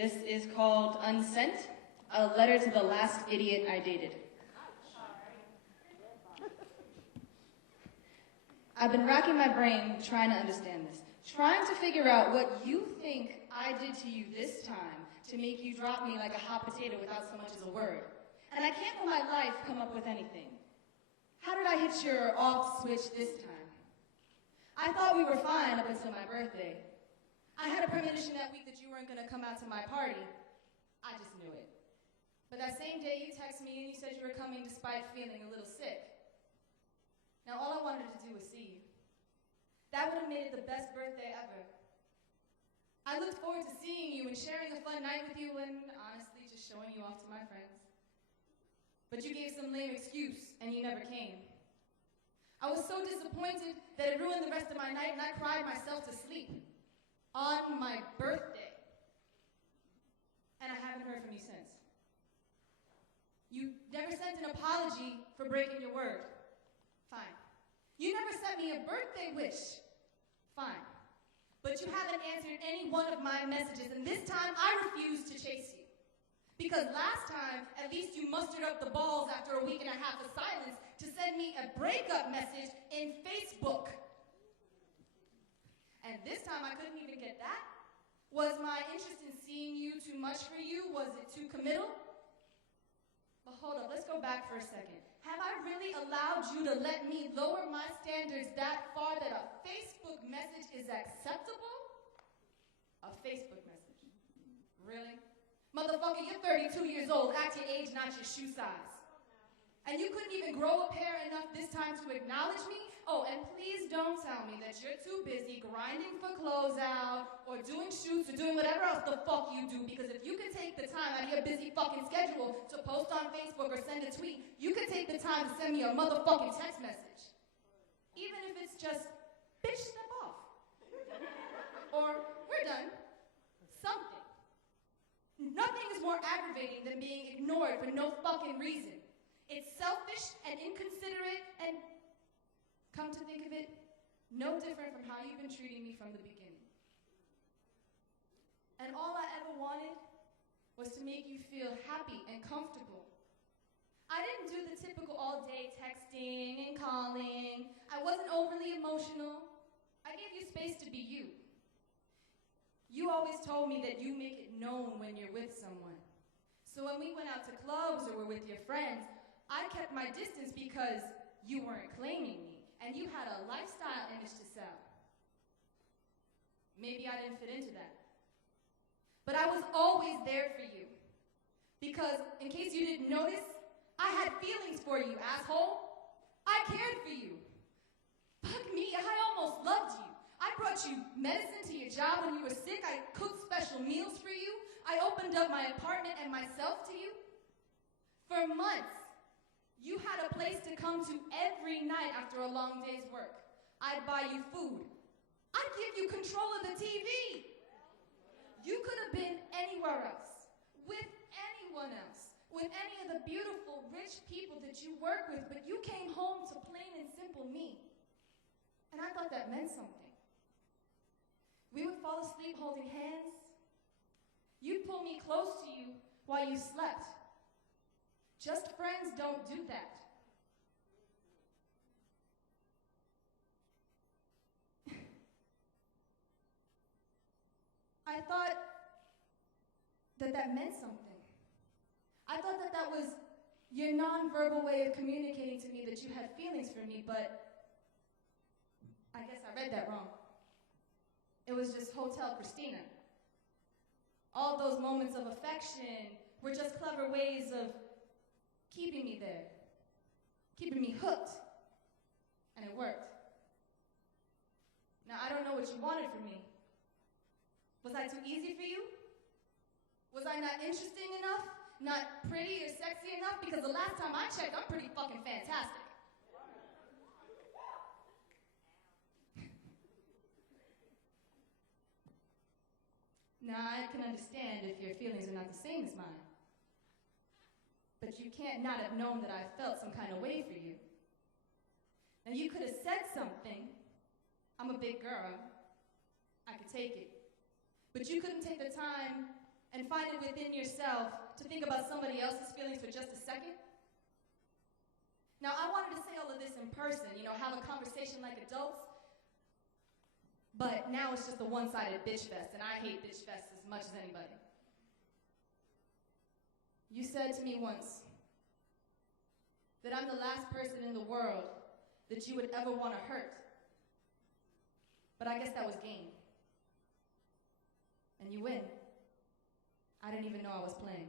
This is called Unsent, a letter to the last idiot I dated. I've been racking my brain trying to understand this, trying to figure out what you think I did to you this time to make you drop me like a hot potato without so much as a word. And I can't for my life come up with anything. How did I hit your off switch this time? I thought we were fine up until my birthday. I had a premonition that week that you weren't going to come out to my party. I just knew it. But that same day you texted me and you said you were coming despite feeling a little sick. Now all I wanted to do was see you. That would have made it the best birthday ever. I looked forward to seeing you and sharing a fun night with you and honestly just showing you off to my friends. But you gave some lame excuse and you never came. I was so disappointed that it ruined the rest of my night and I cried myself to sleep. On my birthday. And I haven't heard from you since. You never sent an apology for breaking your word. Fine. You never sent me a birthday wish. Fine. But you haven't answered any one of my messages, and this time I refuse to chase you. Because last time, at least you mustered up the balls after a week and a half of silence to send me a breakup message in Facebook. And this time I couldn't even get that. Was my interest in seeing you too much for you? Was it too committal? But hold up, let's go back for a second. Have I really allowed you to let me lower my standards that far that a Facebook message is acceptable? A Facebook message? Really? Motherfucker, you're 32 years old. Act your age, not your shoe size. And you couldn't even grow a pair enough this time to acknowledge me? Oh, and please don't tell me that you're too busy grinding for closeout or doing shoots or doing whatever else the fuck you do, because if you could take the time out of your busy fucking schedule to post on Facebook or send a tweet, you could take the time to send me a motherfucking text message. Even if it's just, bitch, step off. Or, we're done. Something. Nothing is more aggravating than being ignored for no fucking reason. It's selfish and inconsiderate and, come to think of it, no different from how you've been treating me from the beginning. And all I ever wanted was to make you feel happy and comfortable. I didn't do the typical all-day texting and calling. I wasn't overly emotional. I gave you space to be you. You always told me that you make it known when you're with someone. So when we went out to clubs or were with your friends, I kept my distance because you weren't claiming me. And you had a lifestyle image to sell. Maybe I didn't fit into that. But I was always there for you. Because, in case you didn't notice, I had feelings for you, asshole. I cared for you. Fuck me, I almost loved you. I brought you medicine to your job when you were sick. I cooked special meals for you. I opened up my apartment and myself to you. For months, you had a place to come to every night after a long day's work. I'd buy you food. I'd give you control of the TV. You could have been anywhere else, with anyone else, with any of the beautiful, rich people that you work with, but you came home to plain and simple me. And I thought that meant something. We would fall asleep holding hands. You'd pull me close to you while you slept. Just friends don't do that. I thought that meant something. I thought that was your nonverbal way of communicating to me that you had feelings for me, but I guess I read that wrong. It was just Hotel Christina. All those moments of affection were just clever ways of keeping me there, keeping me hooked, and it worked. Now, I don't know what you wanted from me. Was I too easy for you? Was I not interesting enough? Not pretty or sexy enough? Because the last time I checked, I'm pretty fucking fantastic. Now, I can understand if your feelings are not the same as mine. But you can't not have known that I felt some kind of way for you. Now, you could have said something. I'm a big girl. I could take it. But you couldn't take the time and find it within yourself to think about somebody else's feelings for just a second? Now, I wanted to say all of this in person, have a conversation like adults, but now it's just a one-sided bitch fest, and I hate bitch fests as much as anybody. You said to me once that I'm the last person in the world that you would ever want to hurt. But I guess that was game. And you win. I didn't even know I was playing.